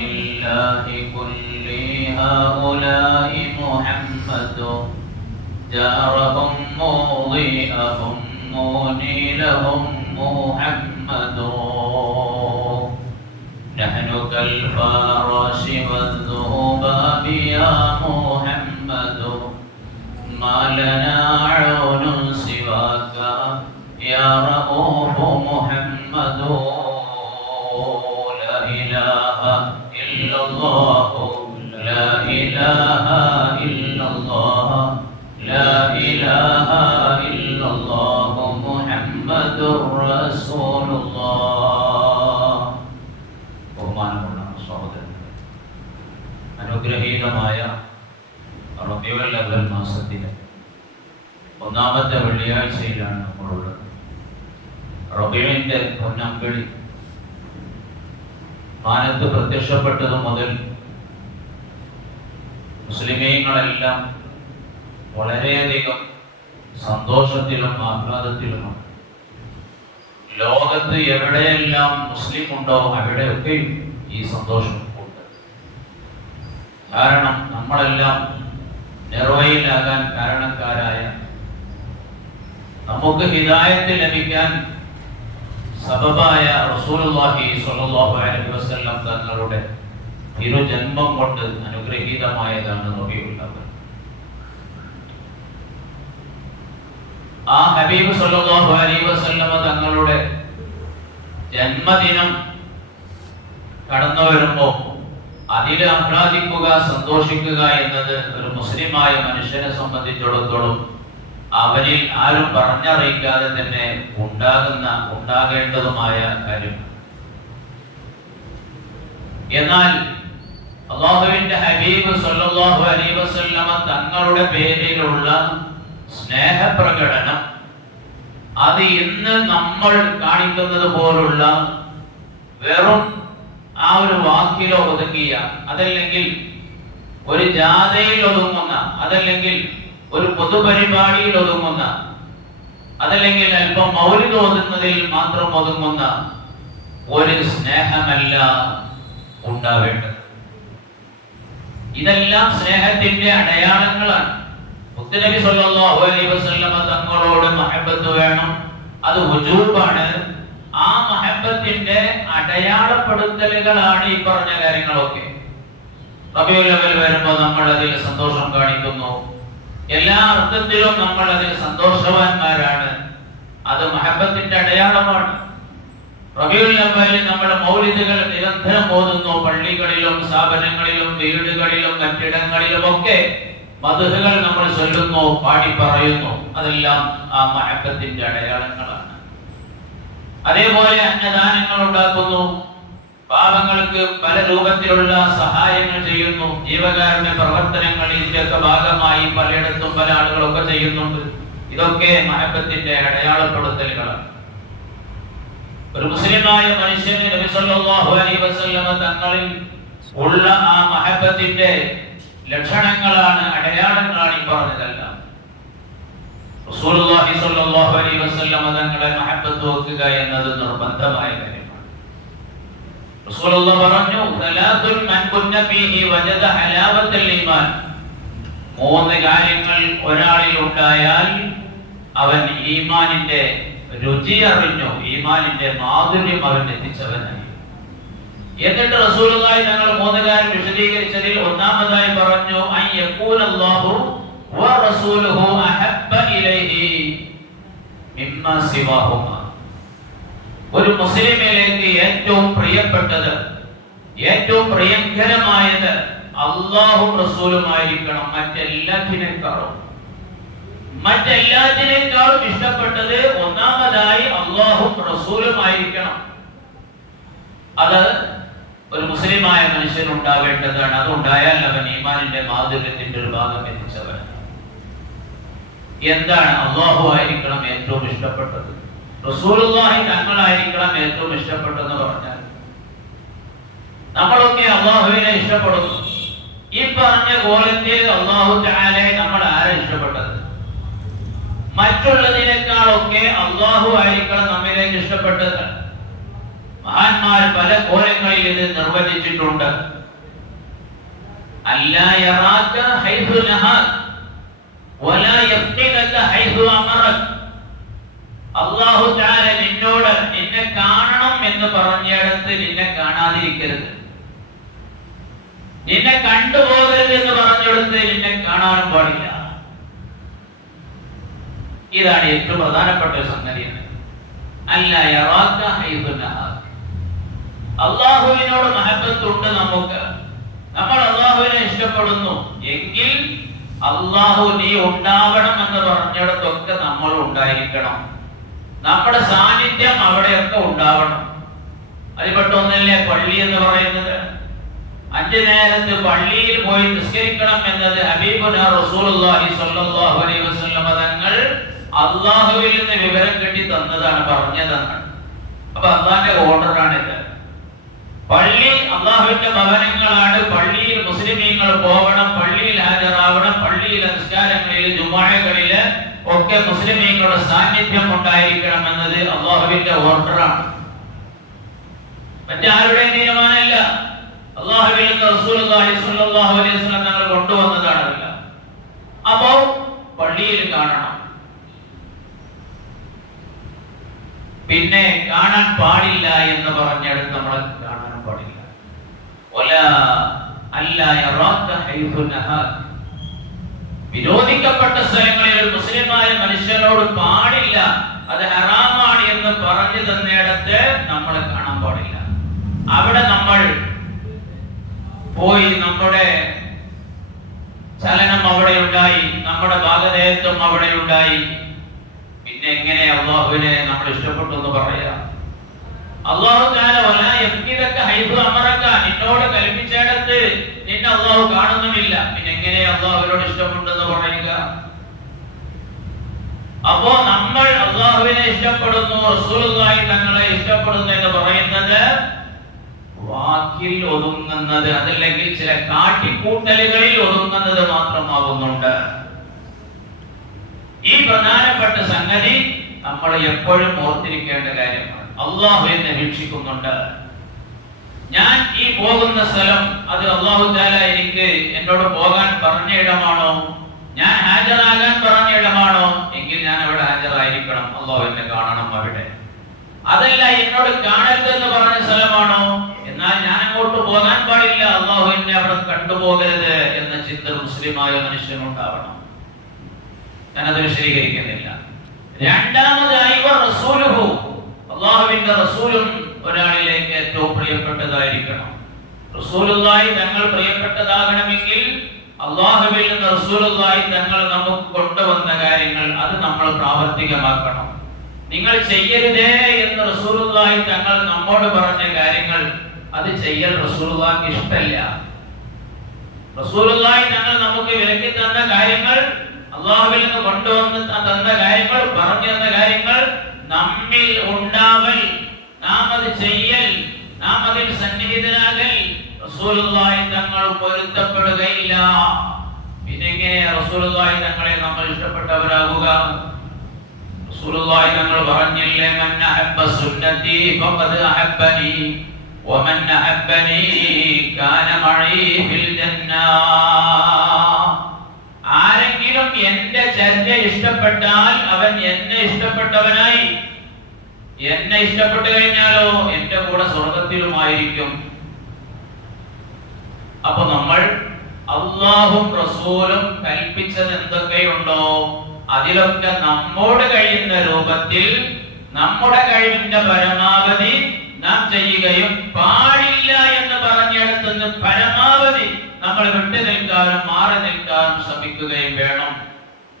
لله كل هؤلاء محمد. جارهم مضيئهم منيلهم محمد. نحن كالفراش والذهباب يا محمد. ما لنا عون سواك يا رؤوف محمد. إلا الله لا إله إلا الله لا إله إلا الله محمد رسول الله ബഹുമാനമുള്ള സഹോദരൻ അനുഗ്രഹീതമായ റബിയുൽ അവൽ മാസത്തിലെ ഒന്നാമത്തെ വെള്ളിയാഴ്ചയിലാണ് നമ്മളുള്ളത് റബിയുവിൻ്റെ പൊന്നമ്പിളി മാനത്ത് പ്രത്യക്ഷപ്പെട്ടത് മുതൽ മുസ്ലിമീങ്ങളെല്ലാം വളരെയധികം സന്തോഷത്തിലും ആഹ്ലാദത്തിലുമാണ്. ലോകത്ത് എവിടെയെല്ലാം മുസ്ലിം ഉണ്ടോ അവിടെയൊക്കെയും ഈ സന്തോഷം ഉണ്ട്. കാരണം നമ്മളെല്ലാം നിർവയിലാകാൻ കാരണക്കാരായ നമുക്ക് ഹിദായത്ത് ലഭിക്കാൻ സബബായ റസൂലുള്ളാഹി സ്വല്ലല്ലാഹു അലൈഹി വസല്ലം തങ്ങളുടെ ഇരു ജന്മം കൊണ്ട് അനുഗ്രഹീതമായതാണ് റബീഉൽ അവൽ ആ ഹബീബ് സല്ലല്ലാഹു അലൈഹി വസല്ലം തങ്ങളുടെ ജന്മദിനം കടന്നു വരുമ്പോൾ അതിൽ ആഹ്ലാദിക്കുക സന്തോഷിക്കുക എന്നത് ഒരു മുസ്ലിമായ മനുഷ്യനെ സംബന്ധിച്ചിടത്തോളം അവനിൽ ആരും പറഞ്ഞറിയിക്കാതെ തന്നെ ഉണ്ടാകുന്ന ഉണ്ടാകേണ്ടതുമായ കാര്യം. എന്നാൽ അള്ളാഹുവിന്റെ ഹബീബ് സല്ലല്ലാഹു അലൈഹി വസല്ലമ തങ്ങളുടെ പേരിലുള്ള സ്നേഹപ്രകടനം അത് ഇന്ന് നമ്മൾ കാണിക്കുന്നത് പോലുള്ള വെറും ആ ഒരു വാക്കിലോ ഒതുങ്ങിയ അതല്ലെങ്കിൽ ഒരു ജാഥയിൽ ഒതുങ്ങുന്ന അതല്ലെങ്കിൽ ഒരു പൊതുപരിപാടിയിൽ ഒതുങ്ങുന്ന അതല്ലെങ്കിൽ അല്പം മൗലിക ഓതുന്നതിൽ മാത്രം ഒതുങ്ങുന്ന ഒരു സ്നേഹമല്ല ഉണ്ടാവേണ്ടത്. ഇതെല്ലാം സ്നേഹത്തിന്റെ അടയാളങ്ങളാണ്. മുത്തനബി സല്ലല്ലാഹു അലൈഹി വസല്ലമ തങ്ങളോട് മഹബത്ത് വേണം. അത് വുജൂബാണ് ആ മഹബത്തിന്റെ അടയാളപ്പെടുത്തലുകളാണ് ഈ പറഞ്ഞ കാര്യങ്ങളൊക്കെ. റബിയുൽ അവൽ വരുമ്പോൾ നമ്മൾ അതിൽ സന്തോഷം കാണിക്കുന്നു. എല്ലാ അർത്ഥത്തിലും നമ്മൾ അതിൽ സന്തോഷവാന്മാരാണ്. അത് മഹബത്തിന്റെ അടയാളമാണ്. റബിയുൽ അവലിൽ നമ്മൾ മൗലിദുകൾ നിരന്തരം ഓതുന്നു. പള്ളികളിലും സ്ഥാപനങ്ങളിലും വീടുകളിലും കെട്ടിടങ്ങളിലും ഒക്കെ മധുഹകൾ നമ്മൾ ചൊല്ലുന്നു പാടി പറയുന്നു അതെല്ലാം ആ മഹബത്തിന്റെ അടയാളങ്ങളാണ്. അതേപോലെ അന്നദാനങ്ങൾ ഉണ്ടാക്കുന്നു. പാപങ്ങൾക്ക് പല രൂപത്തിലുള്ള സഹായങ്ങൾ ചെയ്യുന്നു. ജീവകാരുണ്യ പ്രവർത്തനങ്ങൾ ഇതിന്റെയൊക്കെ ഭാഗമായി പലയിടത്തും പല ആളുകളൊക്കെ ചെയ്യുന്നുണ്ട്. ഇതൊക്കെ മഹബത്തിന്റെ അടയാളപ്പെടുത്തലുകളാണ്. ഒരു മുസ്ലിമായ മനുഷ്യന് നബി സല്ലല്ലാഹു അലൈഹി വസല്ലമ തങ്ങളിൽ ഉള്ള ആ മഹബത്തിന്റെ ലക്ഷണങ്ങളാണ് അടയാളങ്ങളാണ് ഈ പറഞ്ഞതെല്ലാം. റസൂലുള്ളാഹി അലൈഹി വസല്ലമ തങ്ങളെ മഹബത്ത് വെക്കുക എന്നത് നിർബന്ധമായ റസൂലുള്ള പറഞ്ഞു മൂന്ന് കാര്യങ്ങൾ ഒരാളിൽ ഉണ്ടായാൽ അവൻ ഈമാനിന്റെ രുചി അറിഞ്ഞു ഈമാനിന്റെ മാധുര്യം അവൻ എത്തിച്ചവനായി എന്നിട്ട് റസൂലുള്ളാഹി തങ്ങൾ മൂന്ന് കാര്യം വിശദീകരിച്ചതിൽ ഒന്നാമതായി പറഞ്ഞു അൻ യഖൂലല്ലാഹു വറസൂലുഹു അഹബ്ബ ഇലൈഹി ഒരു മുസ്ലിമിലേക്ക് ഏറ്റവും പ്രിയപ്പെട്ടത് ഏറ്റവും പ്രിയങ്കരമായത് അള്ളാഹും റസൂലുമായിരിക്കണം മറ്റെല്ലാത്തിനേക്കാളും മറ്റെല്ലാത്തിനേക്കാളും ഇഷ്ടപ്പെട്ടത് ഒന്നാമതായി അള്ളാഹും റസൂലുമായിരിക്കണം. അത് ഒരു മുസ്ലിമായ മനുഷ്യൻ ഉണ്ടാവേണ്ടതാണ് അത് ഉണ്ടായാൽ അവൻ ഈമാനിന്റെ മാധുര്യത്തിന്റെ ഒരു ഭാഗം എത്തിച്ചവൻ എന്താണ് അള്ളാഹു ആയിരിക്കണം ഏറ്റവും ഇഷ്ടപ്പെട്ടത്? റസൂലുള്ളാഹി തങ്ങളായിരിക്കണം ഏറ്റവും ഇഷ്ടപ്പെട്ടെന്ന് പറഞ്ഞാൽ. നമ്മളൊക്കെ അള്ളാഹുവിനെ ഇഷ്ടപ്പെടുന്നു. ഈ പറഞ്ഞ കോലത്തിൽ അള്ളാഹു ചാലെ നമ്മൾ ആരെ ഇഷ്ടപ്പെട്ടത്? മറ്റുള്ളതിനേക്കാളൊക്കെ അള്ളാഹു ആയിരിക്കണം നമ്മിലേക്ക് ഇഷ്ടപ്പെട്ടത്. മഹാന്മാർ പല കോലങ്ങളിൽ ഇത് നിർവചിച്ചിട്ടുണ്ട്. അല്ലാ ഹൈഥു നഹാക് വലാ അമറക് അല്ലാഹു തആല നിന്നോട് നിന്നെ കാണണം എന്ന് പറഞ്ഞിടത്ത് നിന്നെ കാണാതിരിക്കരുത്. നിന്നെ കണ്ടുപോകരുത് എന്ന് പറഞ്ഞിടത്ത് നിന്നെ കാണാനും പാടില്ല. ഇതാണ് ഏറ്റവും പ്രധാനപ്പെട്ട സംഗതിയാണ് അല്ല അള്ളാഹുവിനോട് മഹബത്തുണ്ട് നമുക്ക്. നമ്മൾ അള്ളാഹുവിനെ ഇഷ്ടപ്പെടുന്നു. എങ്കിൽ അള്ളാഹു നീ ഉണ്ടാവണം എന്ന് പറഞ്ഞിടത്തൊക്കെ നമ്മൾ ഉണ്ടായിരിക്കണം. നമ്മുടെ സാന്നിധ്യം അവിടെയൊക്കെ ഉണ്ടാവണം. അതിൽപ്പെട്ട ഒന്നല്ലേ പള്ളി എന്ന് പറയുന്നത്. അഞ്ചു നേരത്ത് പള്ളിയിൽ പോയി നിസ്കരിക്കണം എന്നത് റസൂലുള്ളാഹി തങ്ങൾ അള്ളാഹുവിൽ നിന്ന് വിവരം കിട്ടി തന്നതാണ് പറഞ്ഞതാണ്. അപ്പൊ അള്ളാന്റെ ഓർഡറാണിത്. പള്ളി അള്ളാഹുവിന്റെ ഭവനങ്ങളാണ്. പള്ളിയിൽ മുസ്ലിമീങ്ങൾ പോകണം പള്ളിയിൽ ഹാജരാവണം പള്ളിയിലെ നിസ്കാരങ്ങളിൽ ജുമാഴകളിൽ ഒക്കെ മുസ്ലിമീങ്ങളുടെ സാന്നിധ്യം ഉണ്ടായിരിക്കണം എന്നത് അള്ളാഹുവിന്റെ ഓർഡറാണ്. മറ്റാരുടെയും തീരുമാനമല്ല? അള്ളാഹുവിൽ റസൂലുള്ളാഹി സ്വല്ലല്ലാഹു അലൈഹി വസല്ലം തങ്ങൾ കൊണ്ടുവന്നതാണ് അതെല്ലാം അപ്പോ പള്ളിയിൽ കാണണം. പിന്നെ കാണാൻ പാടില്ല എന്ന് പറഞ്ഞെടുത്ത് നമ്മൾ കാണാൻ പാടില്ല. ഒല അല്ല. വിരോധിക്കപ്പെട്ട സ്ഥലങ്ങളിൽ ഒരു മുസ്ലിമായ മനുഷ്യനോട് പാടില്ല. അത് ഹറാമാണ് എന്ന് പറഞ്ഞു തന്നിടത്ത് നമ്മൾ കാണാൻ പാടില്ല അവിടെ നമ്മൾ പോയി നമ്മുടെ ചലനം അവിടെ ഉണ്ടായി നമ്മുടെ ഭാഗധേയത്വം അവിടെ ഉണ്ടായി പിന്നെ എങ്ങനെ അള്ളാഹുവിനെ നമ്മൾ ഇഷ്ടപ്പെട്ടു എന്ന് പറയാം? അള്ളാഹു നിന്നോട് കൽപ്പിച്ചിടത്ത് നിന്നെ അള്ളാഹു കാണുന്നുമില്ല. പിന്നെ എങ്ങനെ അള്ളാഹുവിനോട് ഇഷ്ടപ്പെട്ടെന്ന് പറയുക? അപ്പോ നമ്മൾ അള്ളാഹുവിനെ ഇഷ്ടപ്പെടുന്നു റസൂലുള്ളാഹി തങ്ങളെ ഇഷ്ടപ്പെടുന്നു എന്ന് പറയുന്നത് വാക്കിൽ ഒതുങ്ങുന്നത് അതല്ലെങ്കിൽ ചില കാട്ടിക്കൂട്ടലുകളിൽ ഒതുങ്ങുന്നത് മാത്രമാകുന്നുണ്ട് ഈ പ്രധാനപ്പെട്ട സംഗതി നമ്മൾ എപ്പോഴും ഓർത്തിരിക്കേണ്ട കാര്യമാണ്. അള്ളാഹു എന്നെ വീക്ഷിക്കുന്നുണ്ട്. ഞാൻ ഈ പോകുന്ന സ്ഥലം അത് അള്ളാഹു താല എനിക്ക് എന്നോട് പോകാൻ പറഞ്ഞ ഇടമാണോ? ഞാൻ ഹാജരാകാൻ പറഞ്ഞ ഇടമാണോ? എങ്കിൽ ഞാൻ അവിടെ ഹാജരായിരിക്കണം. അള്ളാഹു എന്നെ കാണണം അവിടെ. അതല്ല എന്നോട് കാണരുത് എന്ന് പറഞ്ഞ സ്ഥലമാണോ? എന്നാൽ ഞാൻ അങ്ങോട്ട് പോകാൻ പാടില്ല. അള്ളാഹു എന്നെ അവിടെ കണ്ടുപോകരുത് എന്ന ചിന്ത മുസ്ലിമായ മനുഷ്യനുണ്ടാവണം. ഞാനത് വിശദീകരിക്കുന്നില്ല. രണ്ടാമതായി റസൂലുഹു. അള്ളാഹുവിന്റെ റസൂലും ഒരാളിലേക്ക് ഏറ്റവും പ്രിയപ്പെട്ടതായിരിക്കണം. റസൂലുള്ളാഹി തങ്ങൾ പ്രിയപ്പെട്ടതാകണമെങ്കിൽ അള്ളാഹുവിൽ നിന്ന് റസൂലുള്ളാഹി തങ്ങൾ നമുക്ക് കൊണ്ടുവന്ന കാര്യങ്ങൾ അത് നമ്മൾ പ്രാവർത്തികമാക്കണം. നിങ്ങൾ ചെയ്യരുതേ എന്ന് റസൂലുള്ളാഹി തങ്ങൾ നമ്മോട് പറഞ്ഞ കാര്യങ്ങൾ അത് ചെയ്യൽ റസൂലുള്ളാഹിക്ക് ഇഷ്ടമല്ല റസൂലുള്ളാഹി തങ്ങൾ നമുക്ക് വിലക്കി തന്ന കാര്യങ്ങൾ അള്ളാഹുവിൽ നിന്ന് കൊണ്ടുവന്ന് തന്ന കാര്യങ്ങൾ പറഞ്ഞു തന്ന കാര്യങ്ങൾ നമ്മിൽ ഉണ്ടാവൽ. നാം അത് ചെയ്യൽ. നാം അതിൽ സന്നിഹിതനാകൽ. റസൂലുള്ളാഹി തങ്ങൾ പൊരുത്തപ്പെടുകയില്ല. പിന്നെ എങ്ങനെ റസൂലുള്ളാഹി തങ്ങളെ നമ്മൾ ഇഷ്ടപ്പെട്ടവരാകുക? റസൂലുള്ളാഹി തങ്ങൾ പറഞ്ഞില്ലേ മൻ അഹബ്ബ വമൻ അഹബ്ബനി കാന മഈ ഫിൽ ജന്ന. ആരെങ്കിലും എന്റെ ചര്യ ഇഷ്ടപ്പെട്ടാൽ അവൻ എന്നെ ഇഷ്ടപ്പെട്ടവനായി. എന്നെ ഇഷ്ടപ്പെട്ടു കഴിഞ്ഞാലോ? എന്റെ കൂടെ സ്വർഗത്തിലുമായിരിക്കും. അപ്പൊ നമ്മൾ അള്ളാഹും റസൂലും കൽപ്പിച്ചത് എന്തൊക്കെയുണ്ടോ? അതിലൊക്കെ നമ്മോട് കഴിയുന്ന രൂപത്തിൽ നമ്മുടെ കഴിവിന്റെ പരമാവധി നാം ചെയ്യുകയും പാടില്ല എന്ന് പറഞ്ഞെടുത്തുനിന്ന് പരമാവധി നമ്മൾ വിട്ടു നിൽക്കാനും മാറി നിൽക്കാനും ശ്രമിക്കുകയും വേണം.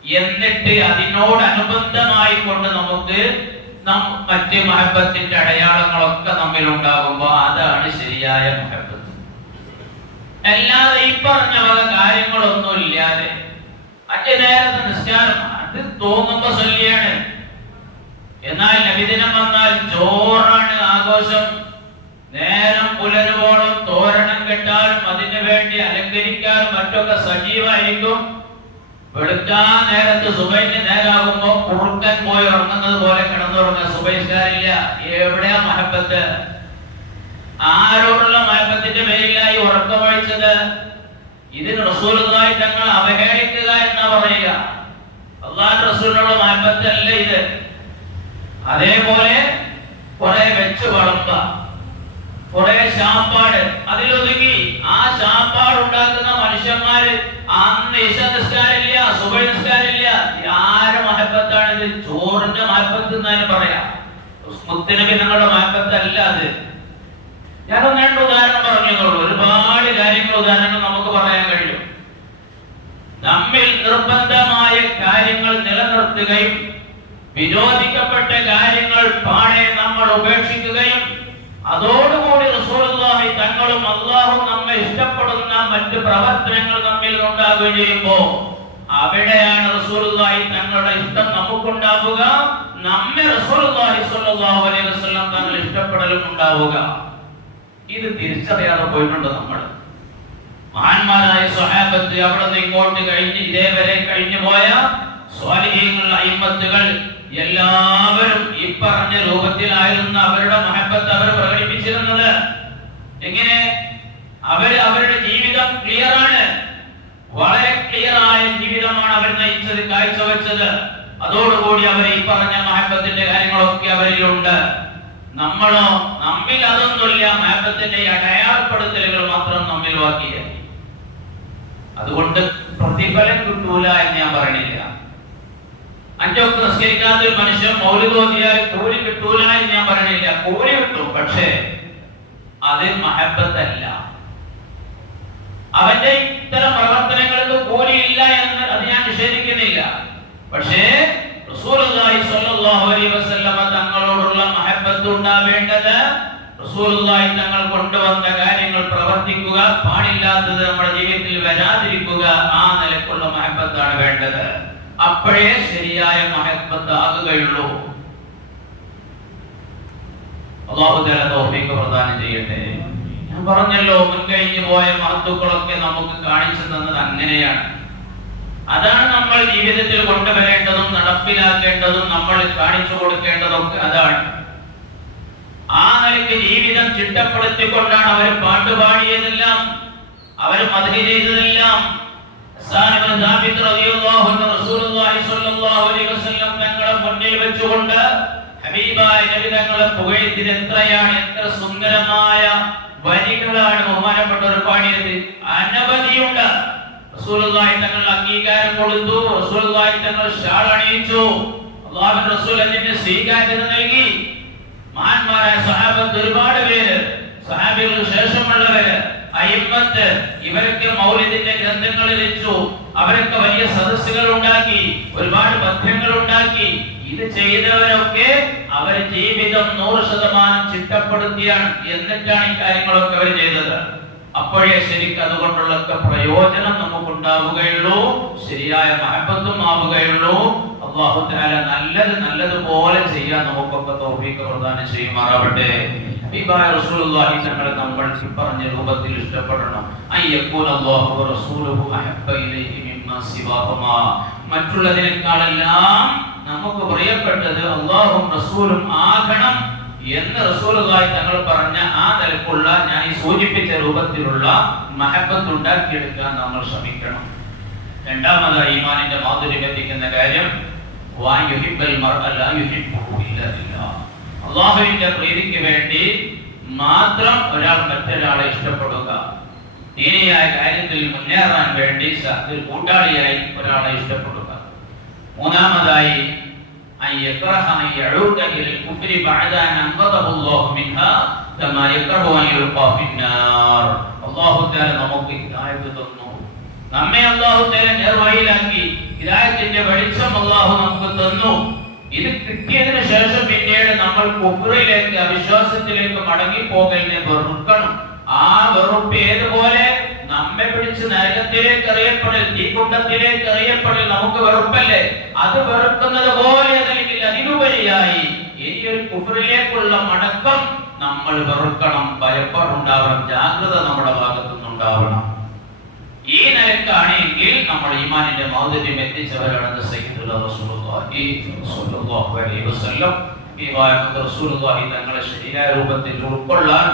എന്നിട്ട് അതിനോടനുബന്ധമായി കൊണ്ട് നമുക്ക് മറ്റ് മഹബത്തിന്റെ അടയാളങ്ങളൊക്കെ നമ്മിൽ ഉണ്ടാകുമ്പോ അതാണ് ശരിയായ മഹബത്ത്. അല്ലാതെ ഈ പറഞ്ഞ വക കാര്യങ്ങളൊന്നും ഇല്ലാതെ അച്ഛനേരത്തെ നേരത്തെ നിസ്കാരം അത് തോന്നുമ്പോ ചൊല്ലിയാണ്. എന്നാൽ നബിദിനം വന്നാൽ ജോറാണ് ആഘോഷം. നേരം പുലരുവോളം തോരണം കെട്ടാനും അതിനു വേണ്ടി അലങ്കരിക്കാനും മറ്റൊക്കെ സജീവായിരിക്കും. വെളുക്കാൻ നേരത്ത് സുബൈന് നേരാകുമ്പോ കുറുക്കൻ പോയി ഉറങ്ങുന്നത് പോലെ കിടന്നുറങ്ങുക. സുബൈസ്കാരില്ല എവിടെയാ മഹബത്ത്? ആരോടുള്ള മഹബത്തിന്റെ പേരിലായി ഉറക്കമഴിച്ചത്? ഇതിന് റസൂലുള്ളാഹി തങ്ങൾ അവഹേളിക്കുക എന്നാ പറയുക. അള്ളാഹ് റസൂലിനുള്ള മഹബത്തല്ല ഇത്? അതേപോലെ കുറെ വെച്ച് വളർത്ത കുറെ ശാപ്പാട്. അതിലൊതുങ്ങി ആ ശാപ്പാട് ഉണ്ടാക്കുന്ന മനുഷ്യന്മാര് അന്ന് ഇശ നിസ്കാരമില്ല സുബ നിസ്കാരമില്ല ആരെ മഹബത്താണ് ഇത് ചോറിന്റെ മഹബത്ത് എന്നാലും പറയാം. മുത്തനബി നിങ്ങളുടെ മഹബത്തല്ല അത്. ഞാനൊന്ന് രണ്ട് ഉദാഹരണം പറഞ്ഞു ഒരുപാട് കാര്യങ്ങൾ ഉദാഹരണങ്ങൾ നമുക്ക് പറയാൻ കഴിയും. നമ്മിൽ നിർബന്ധമായ കാര്യങ്ങൾ നിലനിർത്തുകയും വിരോധിക്കപ്പെട്ട കാര്യങ്ങൾ പാടെ നമ്മൾ ഉപേക്ഷിക്കുകയും അതോടുകൂടി റസൂലുള്ളാഹി തങ്ങളും അള്ളാഹും നമ്മെ ഇഷ്ടപ്പെടുന്ന മറ്റ് പ്രവർത്തനങ്ങൾ നമ്മിൽ ഉണ്ടാകുകയും ചെയ്യുമ്പോൾ അവിടെയാണ് റസൂലുള്ളാഹി തങ്ങളുടെ ഇഷ്ടം നമുക്കുണ്ടാവുക നമ്മെ റസൂലുള്ളാഹി സ്വല്ലല്ലാഹു അലൈഹി വസല്ലം തങ്ങൾ ഇഷ്ടപ്പെടലും ഉണ്ടാവുക. ഇത് തിരിച്ചറിയാതെ പോയിട്ടുണ്ട് നമ്മൾ? മഹാന്മാരായ സ്വഹാബത്ത് അവിടെ നിന്ന് ഇങ്ങോട്ട് കഴിഞ്ഞ് ഇതേവരെ കഴിഞ്ഞു പോയ സ്വാലിഹീങ്ങൾ അയിമത്തുകൾ എല്ലാവരും ഈ പറഞ്ഞ രൂപത്തിലായിരുന്ന അവരുടെ മഹബത്ത് അവർ പ്രകടിപ്പിച്ചിരുന്നത്. എങ്ങനെ? അവർ അവരുടെ ജീവിതം ക്ലിയർ ആണ്. വളരെ ക്ലിയർ ആയ ജീവിതമാണ് അവർ നയിച്ചത് കാഴ്ചവെച്ചത്. അതോടുകൂടി അവർ ഈ പറഞ്ഞ മഹബത്തിന്റെ കാര്യങ്ങളൊക്കെ അവരിലുണ്ട്. നമ്മളോ നമ്മിൽ അതൊന്നുമില്ല മഹബത്തിന്റെ അടയാളപ്പെടുത്തലുകൾ മാത്രം നമ്മിൽ ബാക്കിയായി. അതുകൊണ്ട് പ്രതിഫലം കിട്ടൂല എന്ന് ഞാൻ പറയണില്ല അഞ്ചൊക്കെ നിസ്കരിക്കാത്ത ഒരു മനുഷ്യൻ മൗലി തോന്നിയാൽ കൂലി കിട്ടൂല എന്ന് ഞാൻ പറയണില്ല കൂലി കിട്ടും പക്ഷേ അത് മഹബത്തല്ല. അവന്റെ ഇത്തരം പ്രവർത്തനങ്ങൾക്ക് കൂലി ഇല്ല എന്ന് അത് ഞാൻ നിഷേധിക്കുന്നില്ല. പക്ഷേ റസൂലുള്ളാഹി അലൈഹി വസല്ലമ തങ്ങളോടുള്ള മഹബത്ത് ഉണ്ടാവേണ്ടത് റസൂലുള്ളാഹി തങ്ങൾ കൊണ്ടുവന്ന കാര്യങ്ങൾ പ്രവർത്തിക്കുക പാടില്ലാത്തത് നമ്മുടെ ജീവിതത്തിൽ വരാതിരിക്കുക ആ നിലക്കുള്ള മഹബത്താണ് വേണ്ടത്. അപ്പോഴേ ശരിയായ മഹബത്ത് ആകുകയുള്ളൂ. അള്ളാഹു തആല തൗഫീഖ് പ്രദാനം ചെയ്യട്ടെ. ഞാൻ പറഞ്ഞല്ലോ മുൻകഴിഞ്ഞു പോയ മഹത്തുക്കളൊക്കെ നമുക്ക് കാണിച്ചു തന്നത് അങ്ങനെയാണ്. അതാണ് നമ്മൾ ജീവിതത്തിൽ കൊണ്ടുവരേണ്ടതും നടപ്പിലാക്കേണ്ടതും നമ്മൾ കാണിച്ചു കൊടുക്കേണ്ടതൊക്കെ അതാണ്. ആ നിലയ്ക്ക് ജീവിതം ചിട്ടപ്പെടുത്തിക്കൊണ്ടാണ് അവർ പാട്ടുപാടിയതെല്ലാം അവർ മതിരി ചെയ്തതെല്ലാം. വെച്ചുകൊണ്ട് ഹബീബായ പാടിയത്. റസൂലുള്ളാഹി അംഗീകാരം കൊടുത്തു. റസൂലുള്ളാഹി സ്വീകാര്യത നൽകി. മഹാന്മാരായ സ്വഹാബത്ത് ഒരുപാട് പേര് സഹാബികൾക്ക് ശേഷമുള്ളവര് അയ്യമ്മത്ത് ഇവരൊക്കെ മൗലിദിന്റെ ഗ്രന്ഥങ്ങളിൽ വെച്ചു. അവരൊക്കെ വലിയ സദസ്സുകൾ ഉണ്ടാക്കി ഒരുപാട് പദ്യങ്ങൾ ഉണ്ടാക്കി ഇത് ചെയ്തവരൊക്കെ അവർ ജീവിതം നൂറ് ശതമാനം ചിട്ടപ്പെടുത്തിയാണ് എന്നിട്ടാണ് ഈ കാര്യങ്ങളൊക്കെ അവർ ചെയ്തത്. അപ്പോഴേ ശരിക്കും അതുകൊണ്ടുള്ള പ്രയോജനം നമുക്കുണ്ടാവുകയുള്ളൂ ശരിയായ മഹബത്തും ആവുകയുള്ളൂ അള്ളാഹു തആല നല്ലത് നല്ലതുപോലെ ചെയ്യാൻ നമുക്കൊക്കെ തൗഫീഖ് പ്രദാനം ചെയ്യുമാറാവട്ടെ. റസൂലുള്ളാഹി തങ്ങളെ നമ്മൾ പറഞ്ഞ രൂപത്തിൽ ഇഷ്ടപ്പെടണം. അയ്യക്കൂന അല്ലാഹു റസൂലുഹു അഹബ്ബ ഇലൈഹി മിമ്മാ സിവാഹുമാ. മറ്റുള്ളതിനേക്കാളെല്ലാം നമുക്ക് പ്രിയപ്പെട്ടത് അള്ളാഹും റസൂലും ആകണം എന്ന് റസൂലുള്ളാഹി തങ്ങൾ പറഞ്ഞ ആ തലക്കുള്ള ഞാൻ ഈ സൂചിപ്പിച്ച രൂപത്തിലുള്ള മഹബത്ത് ഉണ്ടാക്കിയെടുക്കാൻ നമ്മൾ ശ്രമിക്കണം. രണ്ടാമതായി ഈമാനിന്റെ മാധുര്യം എത്തിക്കുന്ന കാര്യം അള്ളാഹുവിന്റെ പ്രീതിക്ക് വേണ്ടി മാത്രം ഒരാൾ മറ്റൊരാളെ ഇഷ്ടപ്പെടുക. ദീനിയായ കാര്യത്തിൽ മുന്നേറാൻ വേണ്ടി കൂട്ടാളിയായി ഒരാളെ ഇഷ്ടപ്പെടുക. മൂന്നാമതായി നമുക്ക് നമ്മെ അള്ളാഹു നേർവഴിയിലാക്കി ഹിദായത്തിന്റെ വെളിച്ചം അള്ളാഹു നമുക്ക് തന്നു. ഇത് കിട്ടിയതിന് ശേഷം പിന്നീട് നമ്മൾ കുഫറിലേക്ക് അവിശ്വാസത്തിലേക്ക് മടങ്ങി പോകലിനെ വെറുക്കണം. ആ വെറുപ്പ് ഏതുപോലെ നമ്മെ പിടിച്ച് നരകത്തിലേക്ക് അറിയപ്പെടൽ തീകുണ്ടത്തിലേക്ക് അറിയപ്പെടൽ നമുക്ക് വെറുപ്പല്ലേ? അത് വെറുക്കുന്നത് പോലെ അല്ലെങ്കിൽ അതിനുപരിയായി ഒരു കുഫറിലേക്കുള്ള മടക്കം നമ്മൾ വെറുക്കണം. ഭയപ്പാടുണ്ടാവണം. ജാഗ്രത നമ്മുടെ ഭാഗത്തു നിന്നുണ്ടാവണം ഈ നിലക്കാണ് എങ്കിൽ നമ്മൾ ഈമാനിന്റെ മൗദര്യം എത്തിച്ചവരാണെന്ന് തങ്ങളെ ശരീരാരൂപത്തിൽ രൂപത്തിൽ ഉൾക്കൊള്ളാൻ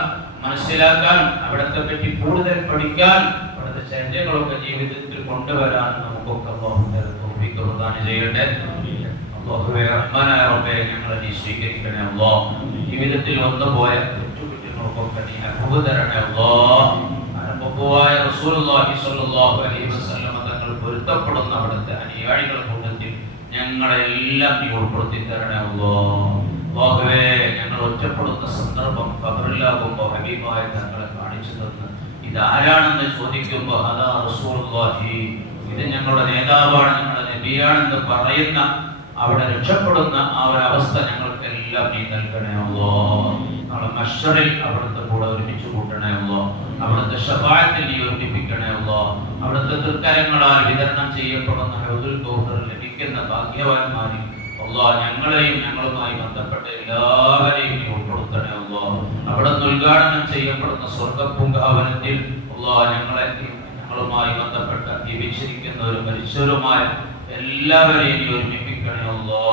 മനസ്സിലാക്കാൻ അവിടത്തെ പറ്റി കൂടുതൽ പഠിക്കാൻ അവിടുത്തെ ചര്യങ്ങളൊക്കെ ജീവിതത്തിൽ കൊണ്ടുവരാൻ നമുക്കൊക്കെ അള്ളാഹു തആല തൗഫീഖ് പ്രദാനം ചെയ്യട്ടെ. അള്ളാഹുവേ റഹ്മാനായ റബ്ബേ ഞങ്ങളെ നീ സ്വീകരിക്കണേ ജീവിതത്തിൽ വന്നു പോയ തെറ്റുകുറ്റങ്ങൾക്കൊക്കെ നീ അഫുവ് തരണേ അള്ളാഹ്. അനബുവായ റസൂലുള്ളാഹി സ്വല്ലല്ലാഹു അലൈഹി വസല്ലമ തങ്ങൾ പൊരുത്തപ്പെടുന്ന അവിടുത്തെ അനുയായികളെ കൂട്ടത്തിൽ ഞങ്ങളെല്ലാം നീ ഉൾപ്പെടുത്തി തരണേ ഞങ്ങൾ ഒറ്റപ്പെടുന്ന സന്ദർഭം കബറിലാകുമ്പോൾ ഹബീബായ തങ്ങളെ കാണിച്ചു തന്ന് ഇതാരാണെന്ന് ചോദിക്കുമ്പോൾ അതാ റസൂലുള്ളാഹി. ഇത് ഞങ്ങളുടെ നേതാവാണ് ഞങ്ങളുടെ നബിയാണെന്ന് പറയുന്ന അവിടെ രക്ഷപ്പെടുന്ന ആ ഒരു അവസ്ഥ ഞങ്ങൾക്കെല്ലാം നീ നൽകണേ അല്ലോ നാളെ മഷറിൽ അവിടുത്തെ കൂടെ ഒരുമിച്ച് കൂട്ടണേ അല്ലോ അവിടുത്തെ ഷഫായത്തിൽ നീ ഒരുമിപ്പിക്കണേ അല്ലോ അവിടുത്തെ തൃക്കരങ്ങളാൽ വിതരണം ചെയ്യപ്പെടുന്ന ഹൗദുൽ കൗഹർ ലഭിക്കുന്ന ഭാഗ്യവാന്മാരിൽ അള്ളാ ഞങ്ങളെയും ഞങ്ങളുമായി ബന്ധപ്പെട്ട എല്ലാവരെയും നീ ഉൾപ്പെടുത്തണേ അല്ലോ അവിടെ ഉദ്ഘാടനം ചെയ്യപ്പെടുന്ന സ്വർഗപൂങ്കാവനത്തിൽ അള്ളാ ഞങ്ങളെ ഞങ്ങളുമായി ബന്ധപ്പെട്ട ജീവിച്ചിരിക്കുന്നവരും മരിച്ചവരുമായ എല്ലാവരെയും നീ ഒരുമിപ്പിക്കണേ അല്ലോ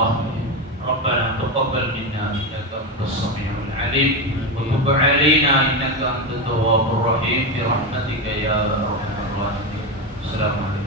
ربنا تقبل منا انك انت السميع العليم. وتب علينا إنك أنت التواب الرحيم. برحمتك يا أرحم الراحمين. السلام عليكم.